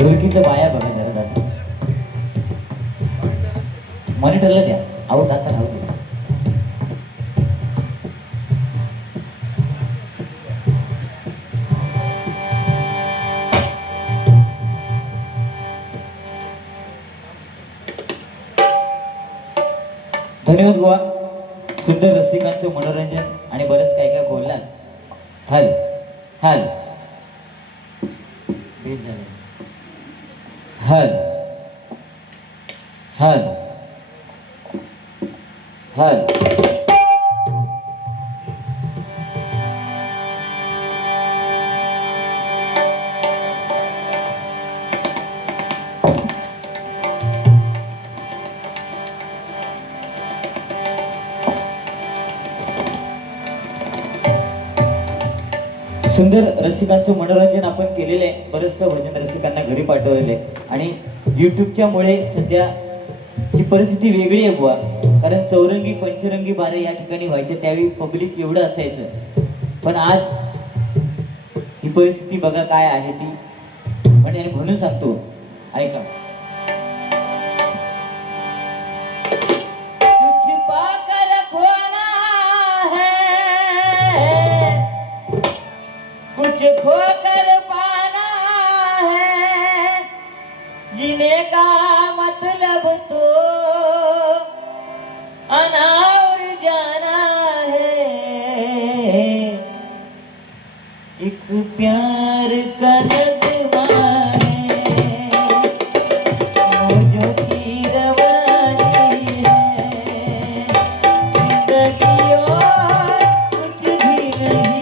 ढोलकीचं बाया बघा जरा दादा, मॉनिटरला द्या, आऊट आता राहू दे. धन्यवाद बुवा, सुंदर रसिकांचं मनोरंजन आणि बरंच काय काय बोललात. हल हल हल हल हल सुंदर रसिकांचं मनोरंजन आपण केलेलं आहे. बरंचसं भजन रसिकांना घरी पाठवलेलं आहे आणि यूट्यूबच्या मुळे सध्या ही परिस्थिती वेगळी आहे बुवा. कारण चौरंगी पंचरंगी बारे या ठिकाणी व्हायचे, त्यावेळी पब्लिक एवढं असायचं. पण आज ही परिस्थिती बघा काय आहे ती. म्हणजे म्हणून सांगतो, ऐका. कुछ खोकर पाना है, जीने का मतलब तो अनावर जाना है. एक प्यार का नगमा है, वो जो की रवानी है. जिंदगी और कुछ भी नहीं,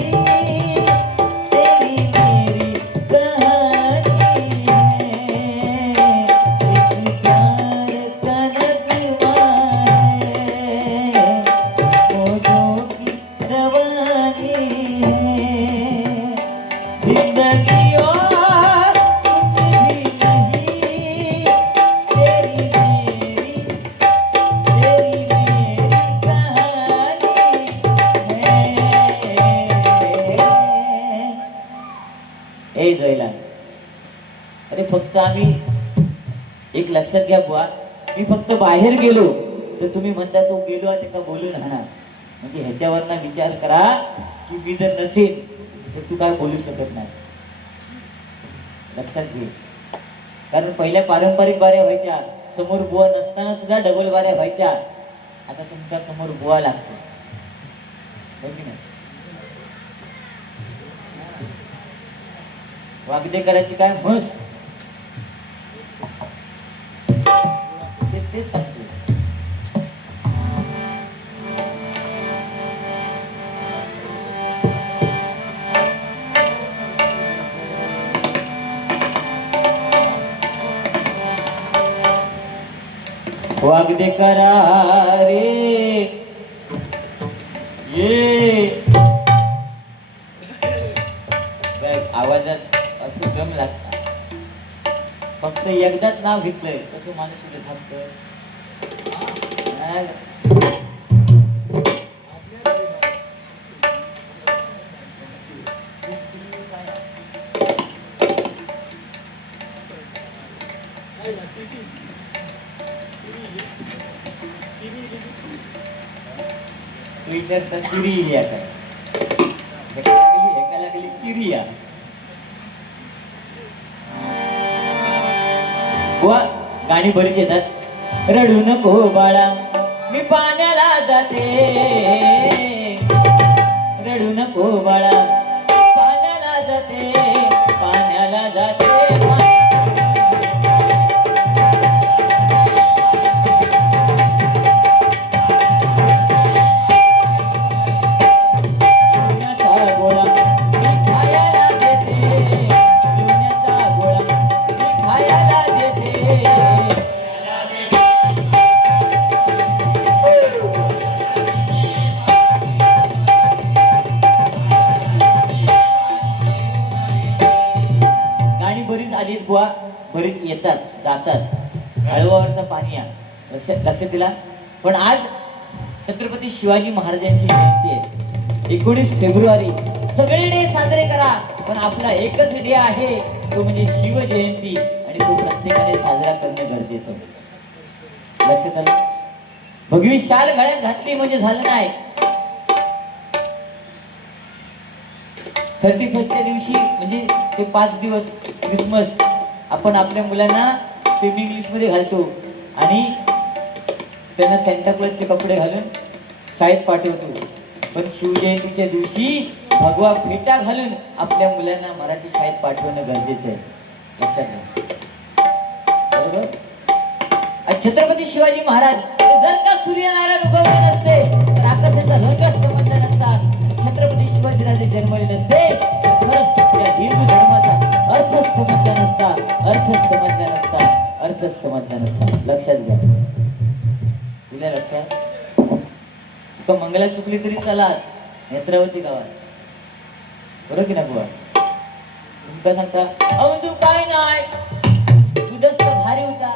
अरे फक्त आम्ही एक लक्षात घ्या बुवा, मी फक्त बाहेर गेलो तर तुम्ही म्हणता तो गेलो आहे का बोलून राहणार. म्हणजे ह्याच्यावर ना विचार करा की मी जर नसेल तर तू काय बोलू शकत नाही. लक्षात घे. कारण पहिल्या पारंपरिक बाऱ्या व्हायच्या, समोर बुवा नसताना सुद्धा डबल बाऱ्या व्हायच्या. आता तुमच्या समोर बुवा लागतो, हो की नाही. वागदेकरांची काय म्हस ते सांगतो. वागदेकरा रे ये आवाजात असं दम लागतात. फक्त एकदाच नाव घेतलंय कसं माणूस उभे थांबतं. तू विचारता किरिया काय, एका लागली किरिया. वा गाणी बरीच येतात. रडू नको बाळा मी पाण्याला जाते, रडू नको बाळा पाण्याला जाते, पाण्याला जाते. गोळा मी खायला चालीत बुवा बरीच येतात जातात, हळवावरचं पाणी या लक्षात दिला. पण आज छत्रपती शिवाजी महाराजांची जयंती आहे, 19 फेब्रुवारी. सगळे डे साजरे करा, पण आपला एकच डे आहे, तो म्हणजे शिवजयंती, आणि तो प्रत्येकाने साजरा करणे गरजेचं. लक्षात आलं? भगवी शाल गळ्यात घातली म्हणजे झालं नाही. 31च्या दिवशी म्हणजे ते 5 दिवस क्रिसमस आपण आपल्या मुलांना सेमी इंग्लिश मध्ये घालतो आणि त्यांना सेंटा क्लॉजचे कपडे घालून शाळेत पाठवतो. पण शिवजयंतीच्या दिवशी भगवा फेटा घालून आपल्या मुलांना मराठी शाळेत पाठवणं गरजेचं आहे. लक्षात घ्या. बरोबर? छत्रपती शिवाजी महाराज जर का सूर्यनारायण उगवले नसते तर आकाशाचा रंगच समजला नसता. छत्रपती शिवाजीराजे जन्मले नसते तर खरंच त्या हिंदू धर्माचा अर्थच समजला नसता, अर्थच समजला नसता, अर्थच समजला नसता. लक्षात घ्या. तुला लक्षात तुका मंगला चुकली तरी चला नेत्रावती गावात, बरोबर की ना बुवा? तुमका सांगता अवंतू काय नाही, दुधच तर भारी होता.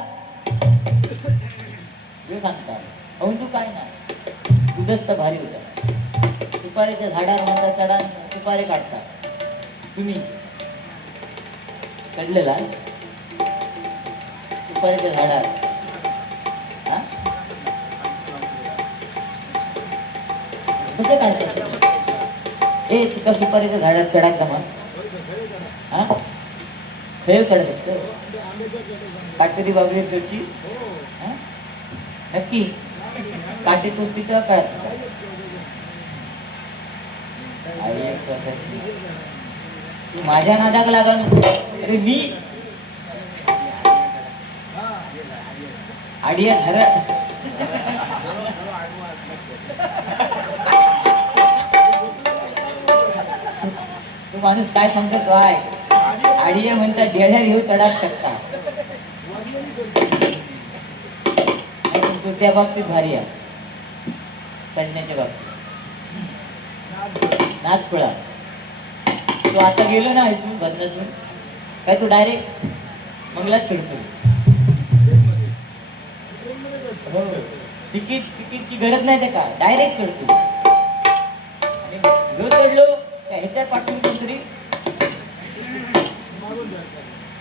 सांगता अवंतू काय नाही, दुधच तर भारी होता. सुपारीच्या झाडावर म्हणता चढा, सुपारी काढता. तुम्ही चढलेला सुपारीच्या झाडावर, कसं काढता? ए तुका सुपारीच्या झाडात चढाक का मग? हा खेळ काढत असतो काटेरी बाबरी तुळशी नक्की काटे कुस्ती तर कळत. तू माझ्या नादाक लागा नको. अरे मी आडिया धर. तू माणूस काय सांगतो काय? आडिया म्हणता डेढ्या घेऊ तडाक शकता. त्या बाबतीत भारी आहे, चढण्याच्या बाबतीत नाच खुळा. तू आता गेलो ना इथून बदनासून काय तू डायरेक्ट मंगलाच चढतो. तिकीटची गरज नाही ते का, डायरेक्ट चढतो. आणि जो चढलो त्या ह्याच्यात पाठवून कोणतरी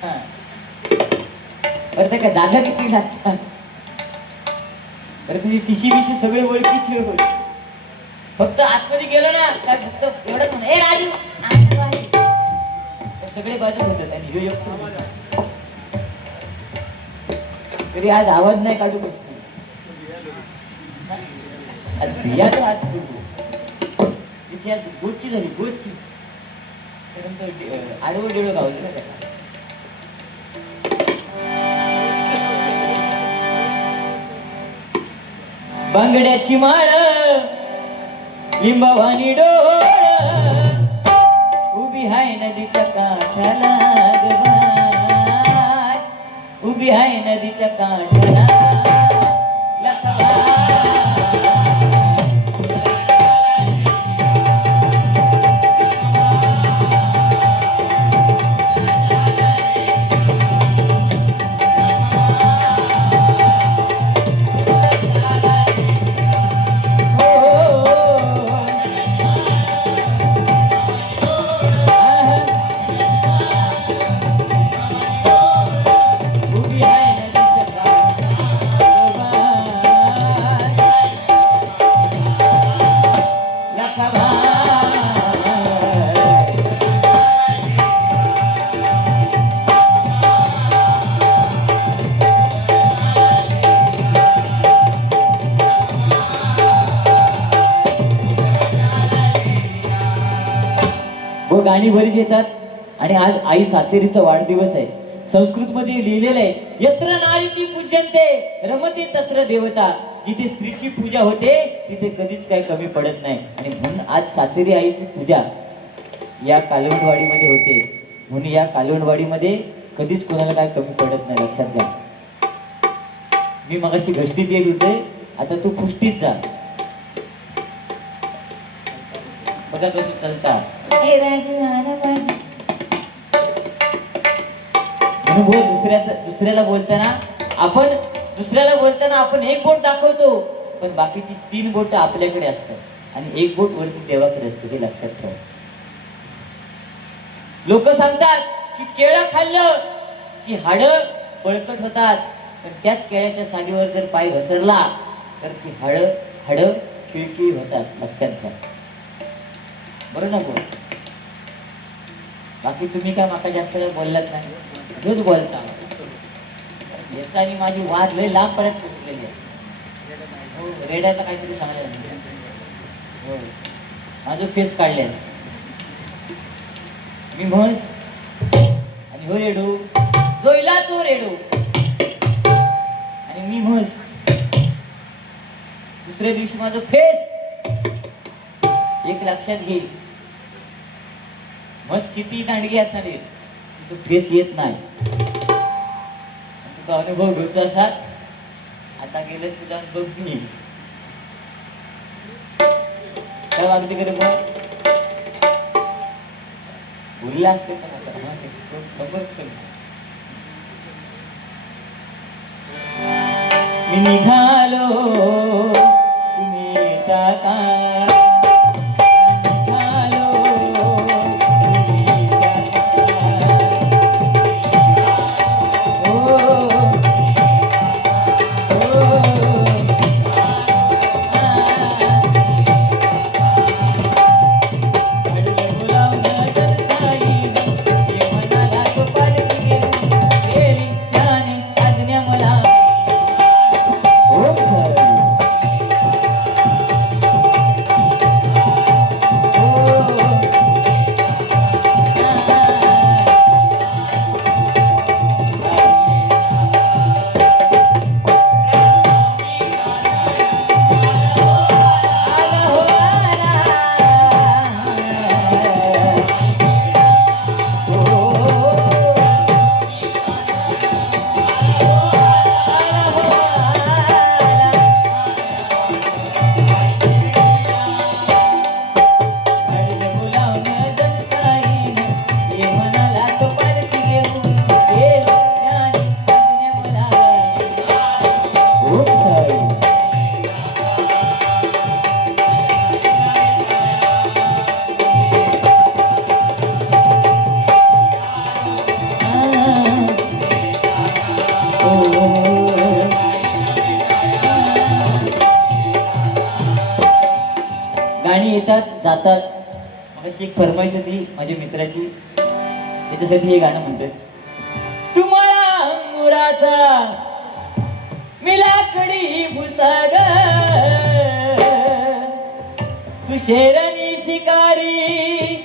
हा का जागा किती लागतात. तर तुझी टिशी बिशी सगळे ओळखीचे होते. फक्त आतमध्ये गेलो ना काय फक्त एवढंच म्हणा, ए राजू सगळे बाजू होतात. आणि ह्यो एकटो तरी आज आवाज नाही काढू बसतो. आज तिथे आज गोची झाली, गोची त्यानंतर आडवं डेळं गावलं ना त्याला. बांगड्याची माळ लिंबावानी डोळ उभी हाय नदीच्या काठाला ग बाय, उभी हाय नदीच्या काठाला गाणी भरीत येतात. आणि आज आई सातेरीचा वाढदिवस आहे. संस्कृत मध्ये लिहिलेलं आहे, यत्र नारीती पूज्यन्ते रमते तत्र देवता. जिथे स्त्रीची पूजा होते तिथे कधीच काही कमी पडत नाही. आणि म्हणून आज सातेरी आईची पूजा या कालवणवाडीमध्ये होते. म्हणून या कालवणवाडीमध्ये कधीच कोणाला काय कमी पडत नाही. लक्षात घ्या. मी मगाशी घष्टीत येत होते, आता तू खुष्टीत जा. बघा कसं चालता. अनुभव दुसऱ्याला बोलताना आपण एक बोट दाखवतो, पण बाकीची 3 बोट आपल्याकडे असतात आणि एक बोट वरती देवाकडे असते, हे लक्षात ठेवा. लोक सांगतात की केळं खाल्लं की हाडं बळकट होतात, पण त्याच केळ्याच्या सालीवर जर पाय घसरला तर ती हाडं खिळखिळी होतात. लक्षात घ्या, बरोबर ना बोल. बाकी तुम्ही काय माका जास्त काय बोललात नाही, तूच बोलता. याचा आणि माझी वाद लय लांब पर्यंत पोहोचलेली आहे. हो, रेड्याचा काहीतरी सांगायला हो, माझं फेस काढले मी म्हस आणि हो रेडू जोईला तो रेडू आणि मी म्हस. दुसऱ्या दिवशी माझं फेस. एक लक्षात घे, म्हस किती दांडगी असणार आहे, तो फेस येत नाही. तुझा अनुभव घेतो असाल, आता गेलं तुझा अनुभव मी काय वागते कडे बोलला असते समोर. मी निघालो तुम्ही टाका, गाणी येतात जातात. मग अशी एक फरमाईश होती माझ्या मित्राची, त्याच्यासाठी हे गाणं म्हणतोय. तुम्हाला अंगुराचा मी लाकडी भुसाग, तू शेरणी शिकारी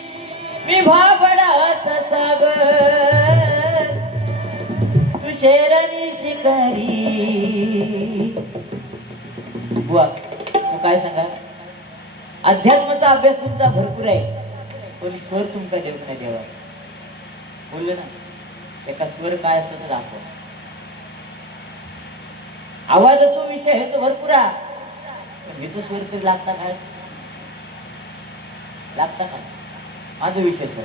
मी भाबडा ससाग, तू शेरणी शिकारी. बुवा तू काय सांगा, अध्यात्माचा अभ्यास तुमचा भरपूर आहे, पण स्वर तुमचा देव नाही देवा. बोलले ना, एका स्वर काय असतो तो दाखव. आवाजाचा विषय आहे तो भरपूर आहे, पण हे तो स्वर तरी लागता काय, लागता का. माझा विषय सर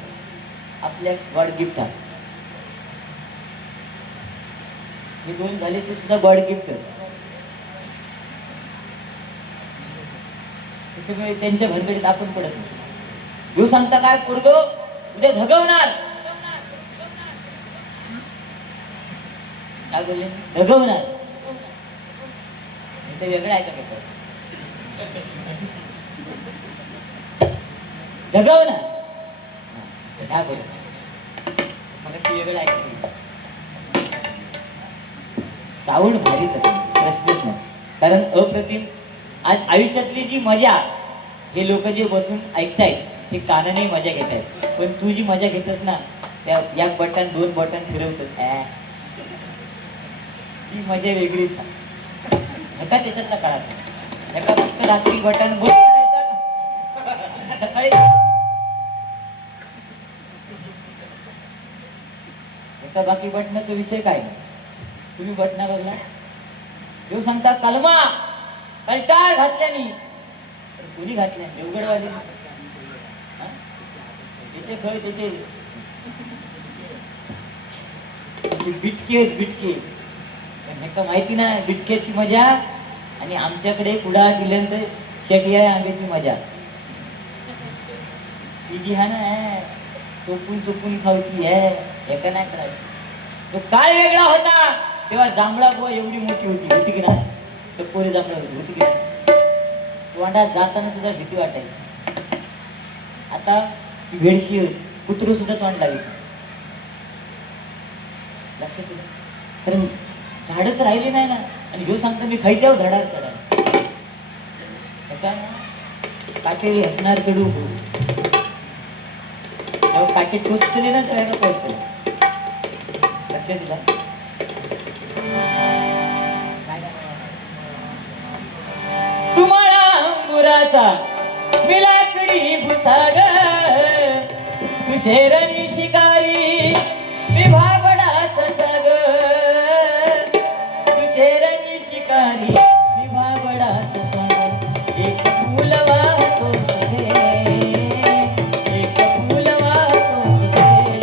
आपल्या गॉड गिफ्ट आहे, हे 2 झाले ते सुद्धा गॉड गिफ्ट. त्याच्यामुळे त्यांच्या भरगडीत आपण पडत नाही. येऊ सांगता काय पोरग उद्या धगवणार, काय बोलले धगवणार, ते वेगळं आहे का धगवणार, काय बोल मग अशी वेगळं आहे का. सावण भारीच प्रश्नच नाही, कारण अप्रतिम. आज आयुष्यातली जी मजा हे लोक जे बसून ऐकतायत ते कानाने मजा घेत आहेत, पण तू जी मजा घेतस ना त्या 1 बटन 2 बटन फिरवतोस, ती मजा वेगळीच. नका त्याच्यातला काळात नका फक्त रात्री बटन बंद करायचं, सकाळी बाकी बटनाचा विषय काय. तुम्ही बटना बघला देव सांगता कलमा कलटाळ घातल्यानी, कोणी घातल्या देवगडवाले, त्याचे फळ त्याचे अशी बिटके आहेत बिटके. पण ह्याका माहिती ना बिटक्याची मजा आणि आमच्याकडे कुडा दिल्यानंतर शेकया आंब्याची मजा. ही जी हा ना चोपून चोपून खाऊची आहे एका नाही करायची. तो काय वेगळा होता तेव्हा जांभळा बुवा एवढी मोठी होती होती की नाही. टपोरी जांभळा होती की नाही. तोंडात जाताना सुद्धा भीती वाटायची. आता भेडशी कुत्रू सुद्धा तोंड लागेल. लक्षात येईल कारण झाडं तर राहिली नाही ना. आणि जो सांगतो मी खायच्यावर झाडावर चढा काय ना काटेरी हसणार चढू काटे टोचतले ना तर कळतं. लक्षात दिला तुम्हाला अंबुराचा मिलाकडी भुसाग तू शेरणी शिकारी मी भाबडा ससाग. तू शेरणी शिकारी मी भाबडा ससाग. एक फूल वाहतो तुझे एक फूल वाहतो तुझे.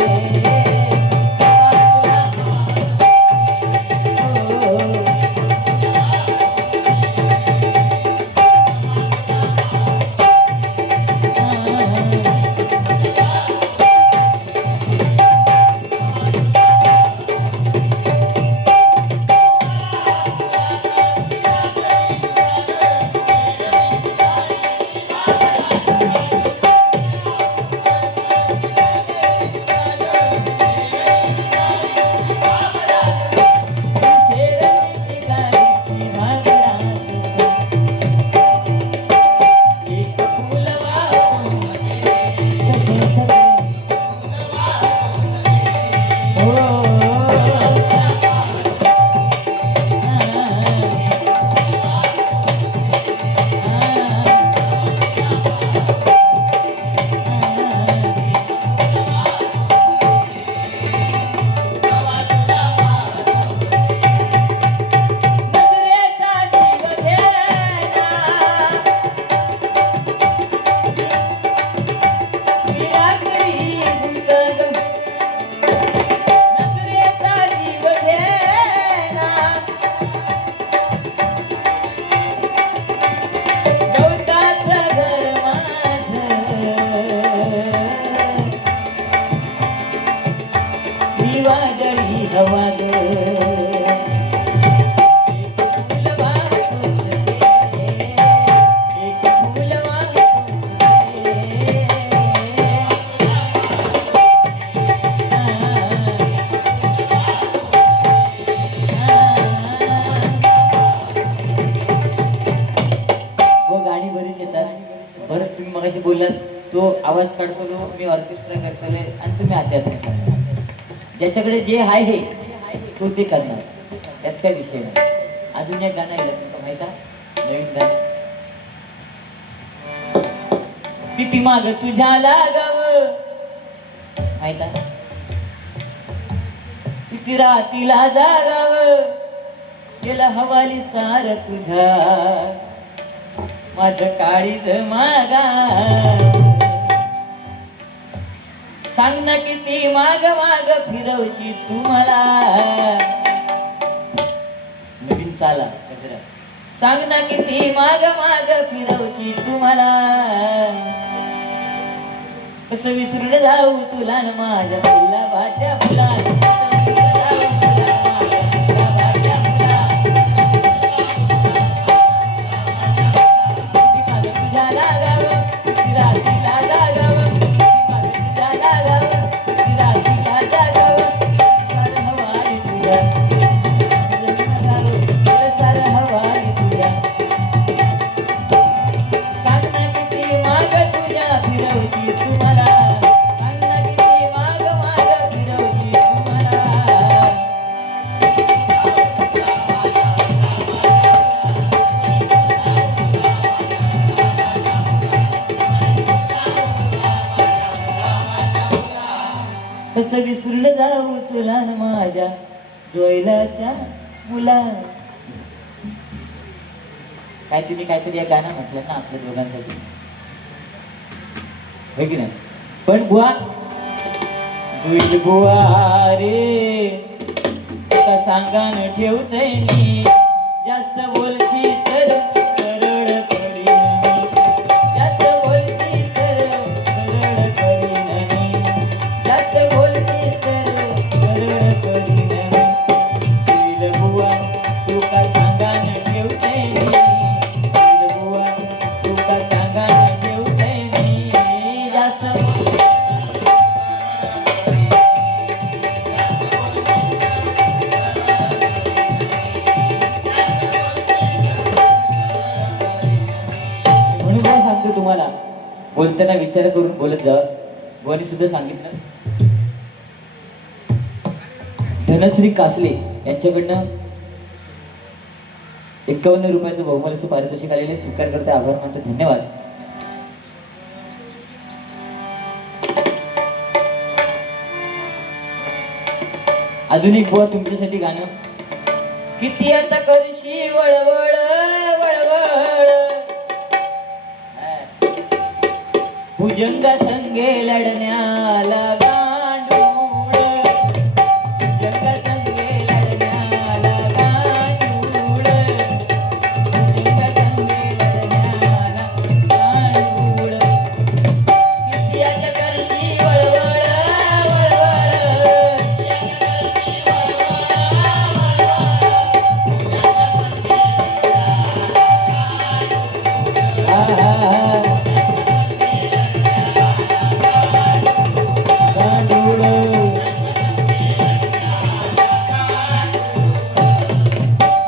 तो आवाज काढतो मी ऑर्केस्ट्रा करतोय आणि तुम्ही अध्यात्म ज्याच्याकडे जे आहे तो ते करणार. त्यात काय विषय नाही. अजून एक गाणं आहे तुमचं माहिती आहे नवीन गाणं. किती माग तुझ्या लागाव माहित आहे. किती रातीला जागाव केला हवाली सार तुझ्या माझ काळीज मागा. सांग ना किती माग माग फिरवशी तुम्हाला नवीन चाला गजरा. सांग ना किती माग माग फिरवशी तुम्हाला. कसं विसरून जाऊ तुला न माझ्या गुलाबाच्या फुला. कसं विसरून जाऊ तुला न माझ्या जोयलाच्या मुला. काय तुम्ही काहीतरी या गाणं म्हटलं ना आपल्या दोघांसाठी होय की नाही. पण बुवा जोईल बुवा रे तुका सांगान ठेवतय मी जास्त बोलशी तर सरळ करीन जास्त बोलशी तर सरळ करीन जास्त बोलशी तर सरळ करीन बुवा तुका सांगान ठेवतय मी बुवा तुका सांगान ठेवतय मी जास्त सांगतो तुम्हाला बोलताना विचार करून बोलत जा. बुवानी सुद्धा सांगितलं. धनश्री कासले यांच्याकडनं 51 रुपयाचं बहुमान असं पारितोषिक आलेले स्वीकार करते. आभार मानतो. धन्यवाद. अजून एक बुवा तुमच्यासाठी गाणं. किती आता करशी वळवळ वळवळ भुजंगा संगे लढण्याला गांडूळ भुजंगा संगे लढण्याला गांडूळ भुजंगा संगे लढण्याला गांडूळ किती आता करशी वळवळ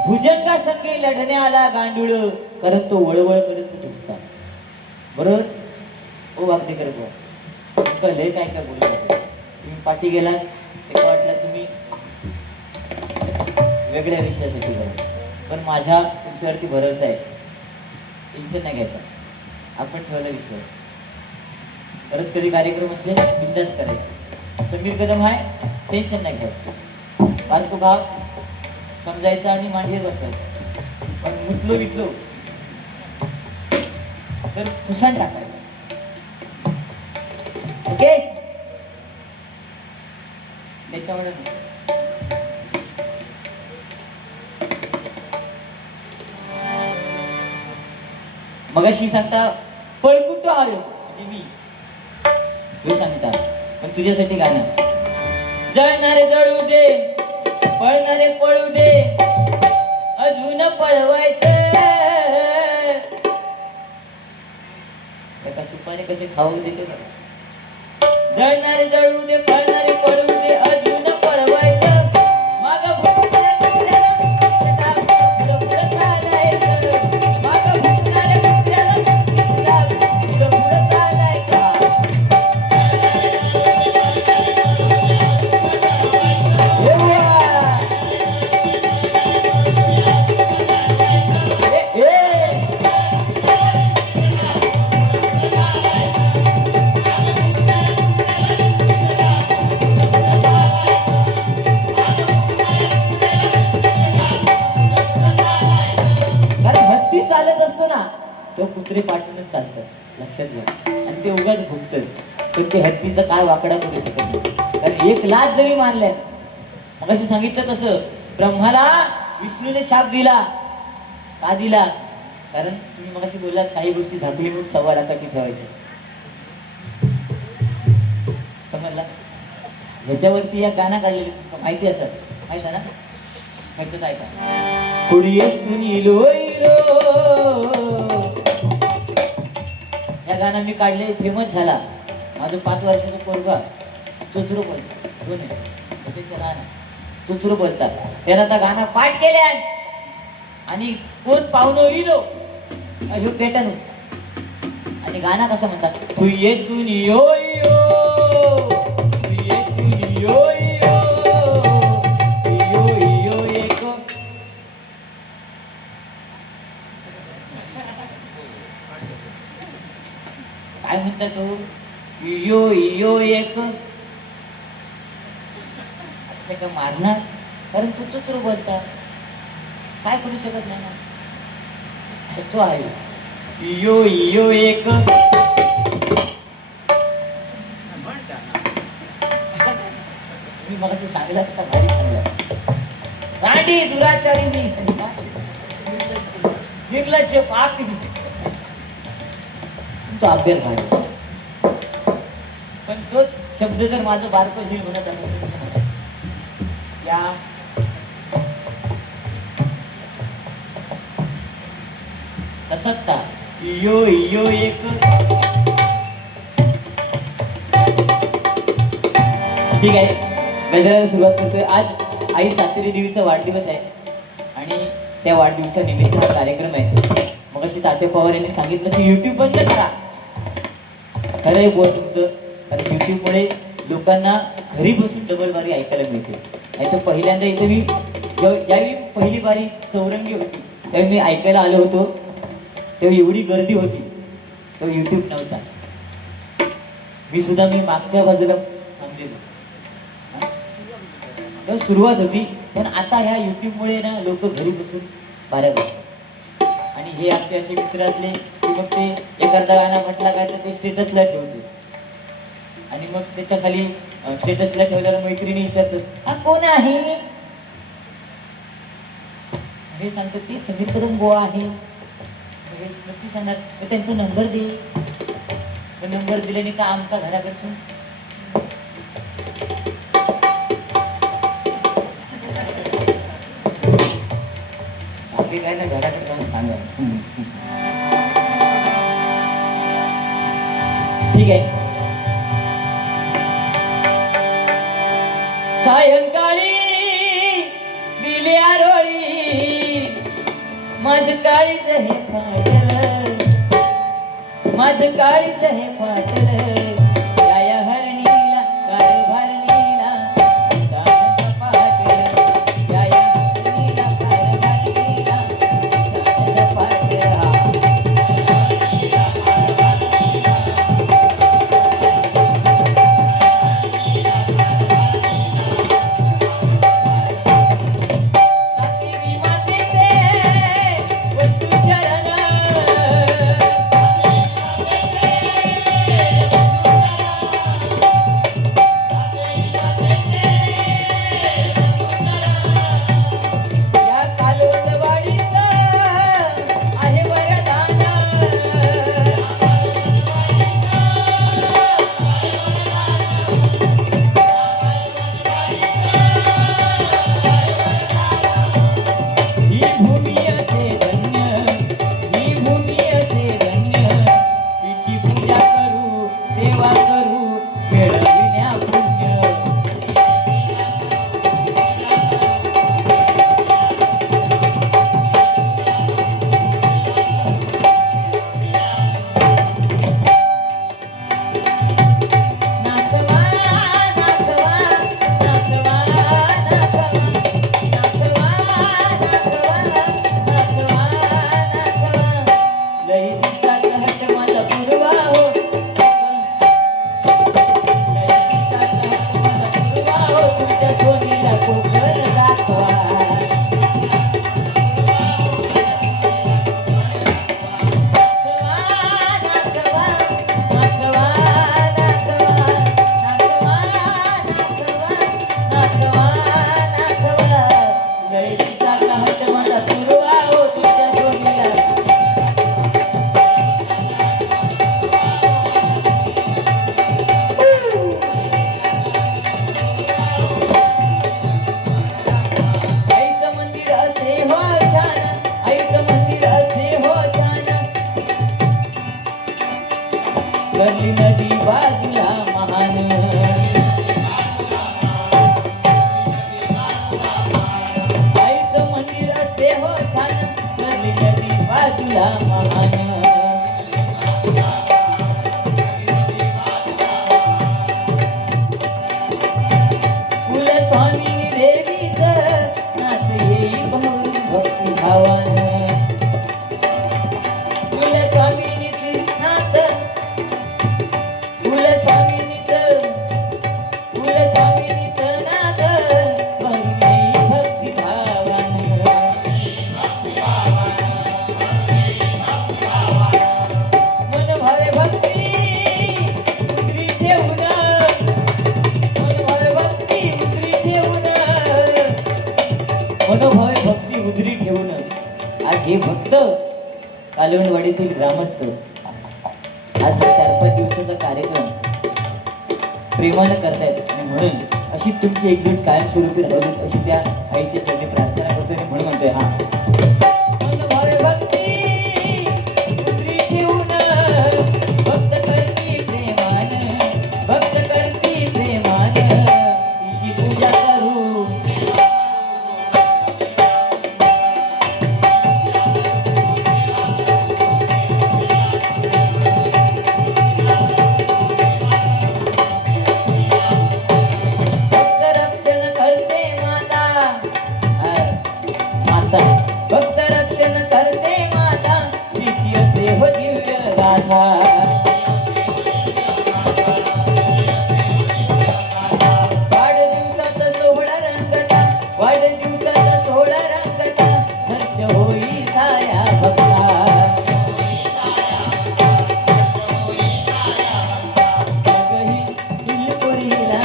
भुजंगा संगे लढण्याला गांडूळ कारण तो वळवळ करत असता. बरोबर ओ वागदेकर बुवा लय काय काय बोलू. तुम्ही पाठी गेला एक वाटलं तुम्ही वेगळ्या विषयासाठी गेला पण माझा तुमच्यावरती भरोसा आहे. टेन्शन नाही घ्यायचं. आपण ठेवला विश्वास. परत कधी कार्यक्रम असले बिंदास करायचे. समीर कदम आहे टेन्शन नाही घ्यायचं. फालतू भाग समजायचा आणि मांडीवर बसायचं. पण मुतलो विकलो तर खुशान टाकायचं. ओके त्याच्यामुळे मगाशी सांगता पळकुट आयो म्हणजे मी हे सांगता पण तुझ्यासाठी गाणं. जळणारे जळू दे पळणारे पळू दे अजून पळवायचं का सुपाने कसे खाऊ देते का. जळणारे जळू दे पळणारे पळू दे अजून पळवायचं माग भुकणाऱ्या कुत्र्याला पुढं चालायचं माग भुकणाऱ्या कुत्र्याला पुढं चालायचं. चालत असतो ना तो कुत्रे पाठवूनच चालतात. लक्षात घ्या. आणि ते उगाच भुकतात पण ते हत्तीचा काय वाकडा करू शकत नाही. कारण एक लाच जरी मारल्या मग असं सांगितलं तसं ब्रह्माला विष्णूने शाप दिला. का दिला. कारण तुम्ही मग अशी बोललात काही गोष्टी झाकली म्हणून 1.25 लाखाची ठेवायची. समजला. ह्याच्यावरती या गाणं काढलेली माहिती असत माहित आहे ना. माहितच आहे का. पुढे सुनीलो या गाणं मी काढले फेमस झाला. माझं 5 वर्षाचा पोरगा चुचरू बोलतात चुचरू बोलतात त्याला आता गाणं पाठ केले आणि कोण पाहुणं इलो ह्यो पेटन आणि गाणं कसं म्हणतात. तू ये तू यो यो तू ये तू यो यो यो यो एक काय म्हणतात तो यो यो एक का मारणार कारण तू चुचरू बोलता काय करू शकत नाही ना. तो आहे यो यो एक मी मला ते सांगितलं का भारी सांगला रांडी दुराचारी निर्लज्ज पापी तो अभ्यास घाल पण तो शब्द जर माझं बारकं झील म्हणत असेल या सत्ता इयो इयो एक ठीक आहे गजराला सुरुवात करतोय. आज आई सातेरी देवीचा वाढदिवस आहे आणि त्या वाढदिवसानिमित्त हा कार्यक्रम आहे. मग अशी तात्या पवार यांनी सांगितलं की युट्यूब बंद करा. खरं आहे बोल तुमचं, कारण युट्यूबमुळे लोकांना घरी बसून डबल बारी ऐकायला मिळते. आणि तो पहिल्यांदा इथे मी ज्यावेळी पहिली बारी चौरंगी होती त्यावेळी मी ऐकायला आलो होतो तेव्हा एवढी गर्दी होती, तेव्हा युट्यूब नव्हता. मी सुद्धा मागच्या बाजूला थांबलेलो. तेव्हा सुरुवात होती, पण आता ह्या युट्यूबमुळे ना लोक घरी बसून बाऱ्या बघतात. आणि हे आपले असे मित्र असले की मग ते एखादा गाणं म्हटला काय तर ते स्टेटसला ठेवते आणि मग त्याच्या खाली स्टेटसला ठेवल्यावर मैत्रिणी विचारतात हा कोण आहे, हे सांगतात ते समीर कदम बुवा आहे. नक्की सांगणार त्यांचा नंबर दे, नंबर दिल्याने का आमचा घराकडसून बाकी काय ना घराकडे जाऊन सांगा. ठीक आहे. सायंकाळी दिली आरोळी माझं काळीच हे फाटल, माझं काळीच हे फाटल. या हरणीला काळ भरणीला दानाचा पाटल, या हरणीला काळ भरणीला दानाचा पाटल. भक्ती उतरी ठेवून मनोभावे भक्ती उदरी ठेवून आज हे भक्त कालवणवाडीतील ग्रामस्थ आज हा 4-5 दिवसाचा कार्यक्रम प्रेमानं करतायत आणि म्हणून अशी तुमची एकजूट कायमस्वरूपी राहू देत अशी त्या आईच्या चरणी प्रार्थना करतो आणि म्हणून म्हणतोय हा मनोभावे भक्ती उदरी ठेवून भक्त करती प्रेमान भक्त करती प्रेमान तिची पूजा करू भक्त रक्षण करते माता तिची असे हो दिव्य गाथा वाढदिवसाचा सोहळा रंगता वाढदिवसाचा सोहळा रंगता हर्ष होई साया भक्ता जगही हिलपुरीला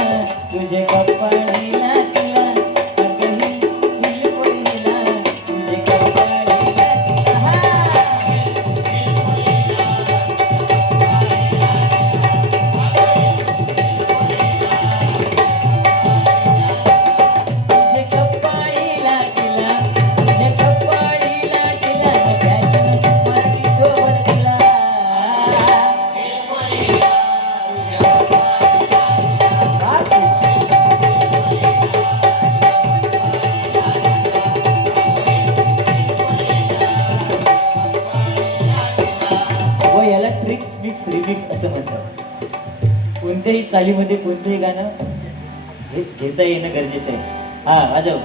तुझे कपाळीला तिला रिमिक्स असं म्हणतात. कोणत्याही चालीमध्ये कोणतेही गाणं घेता येणं गरजेचं आहे. हा वाजव.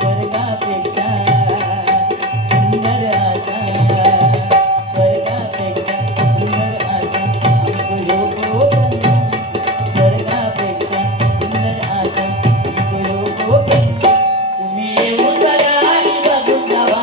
स्वर्गापेक्षा सुंदर आसा स्वर्गापेक्षा सुंदर आसा हमको हो स्वर्गापेक्षा सुंदर आसा हमको हो तुम्ही येऊन बघा आणि बघून जावा.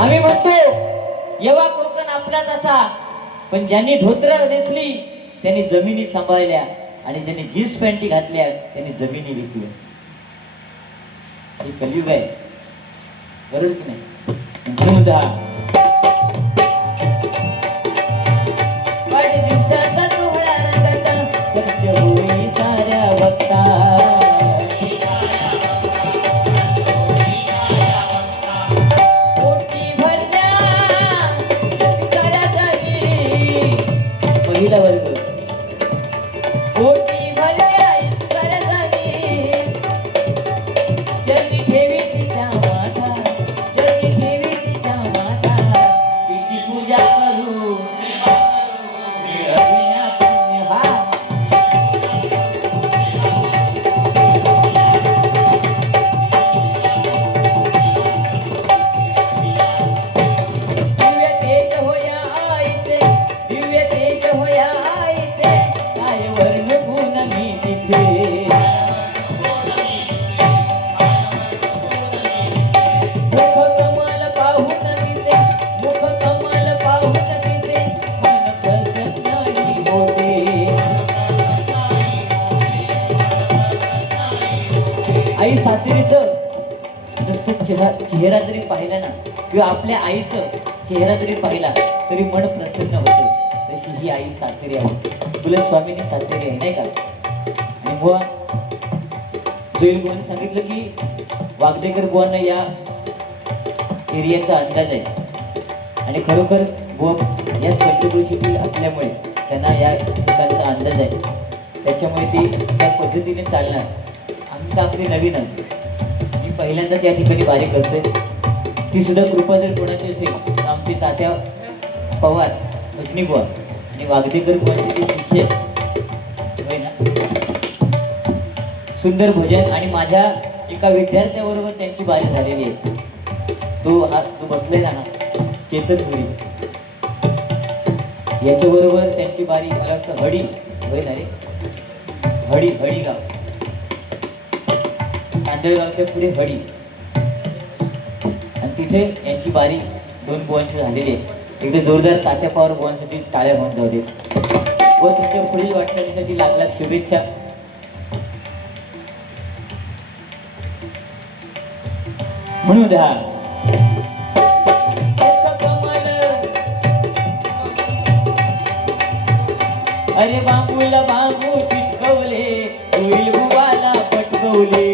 आम्ही म्हणतो येवा कोकण आपलाच असा, पण ज्यांनी धोत्र नेसली त्यांनी जमिनी सांभाळल्या आणि ज्यांनी जीन्स पॅन्टी घातल्या त्यांनी जमिनी विकल्या. हे कलियुग आहे, बरोबर की नाही? मुद्दा वाढदिवसाचा सोहळा रंगता वर्ष होई साऱ्या भक्ता. पहिला वर्ग पोटी भरल्या सरसानी जगी ठेवी तिच्या माथा जगी ठेवी तिच्या माथा तिची पूजा करू मिळविण्या पुण्य. हा दिव्य तेज होया आईचे दिव्य तेज होया आईचे काय वर्ण गुण मी तिचे. मुख कमल पाहून तिचे मुख कमल पाहून तिचे मन प्रसन्न होते. आई सातेरीचं नुसतं चेहरा जरी पाहिला ना किंवा आपल्या आईचं चेहरा जरी पाहिला तरी मन प्रसन्न होतं. तशी ही आई सातेरी आहे, तुला स्वामीनी सातेरी आहे नाही का? आणि बुवा जोईल बुवाने सांगितलं की वागदेकर बुवांना या एरियाचा अंदाज आहे आणि खरोखर बुवा याच पंचक्रोशीतील असल्यामुळे त्यांना या ठिकाणचा अंदाज आहे. त्याच्यामुळे ते त्या पद्धतीने चालणार. आम्ही तर आपली नवीनच, मी पहिल्यांदाच या ठिकाणी बारी करतोय. ती सुद्धा कृपा जर कोणाची असेल तर आमचे तात्या पवार भजनी बुवा आणि वागदेकर बुवांचे ते शिष्य होय ना. सुंदर भजन आणि माझ्या एका विद्यार्थ्याबरोबर त्यांची बारी झालेली आहे. तो बसलेला ना चेतन धुरी, याच्याबरोबर त्यांची बारी मला वाटतं हडी होय ना रे, हडी गाव, नांदेडगावच्या पुढे हडी, आणि तिथे यांची बारी दोन बुवांची झालेली आहे. एकदा जोरदार तात्या पवार बुवांसाठी टाळ्या होऊन जाऊ दे व तुमच्या पुढील वाटचालीसाठी लाख लाख शुभेच्छा. म्हणू द्या अरे बाबूला बाबू चिटकवले, होईल बुवाला पटकवले.